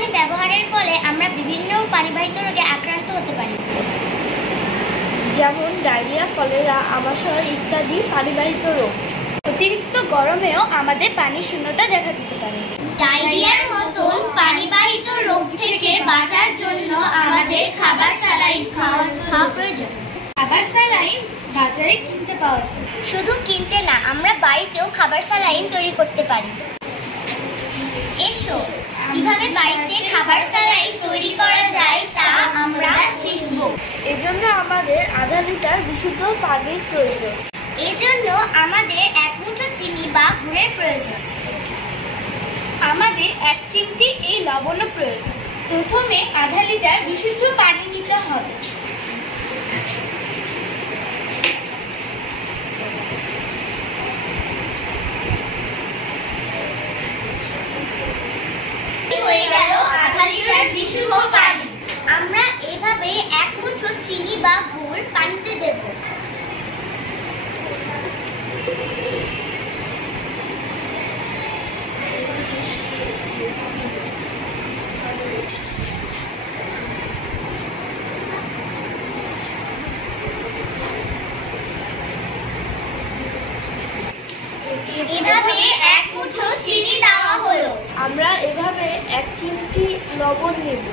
পানি ব্যবহারের ফলে আমরা বিভিন্ন পানিবাহিত রোগে আক্রান্ত হতে পারি, যেমন ডায়রিয়া, কলেরা, আমাশয় ইত্যাদি পানিবাহিত রোগ। অতিরিক্ত গরমেও আমাদের পানি শূন্যতা দেখা দিতে পারে। ডায়রিয়ার মতো পানিবাহিত রোগ থেকে বাঁচার জন্য আমাদের খাবার স্যালাইন খাওয়া প্রয়োজন। খাবার স্যালাইন বাজারে কিনতে পাওয়া যায়। শুধু কিনতে না, আমরা বাড়িতেও খাবার স্যালাইন তৈরি করতে পারি। এসো কিভাবে বাড়িতে খাবার স্যালাইন তৈরি করা যায় তা আমরা শিখব। এজন্য আমাদের আধা লিটার বিশুদ্ধ পানির প্রয়োজন। এজন্য আমাদের 1 মুঠো চিনি বা গুড়ের প্রয়োজন। আমাদের 1 চিমটি এই লবণ প্রয়োজন। প্রথমে আধা লিটার বিশুদ্ধ পানি নিতে হবে। হয়ে গেল আধা লিটার বিশুদ্ধ পানি। আমরা এভাবে 1 মুঠো চিনি বা গুড় পানিতে দেব। এভাবে 1 মুঠো চিনি দেওয়া হলো। আমরা এভাবে 1 চিমটি লবণ নেব।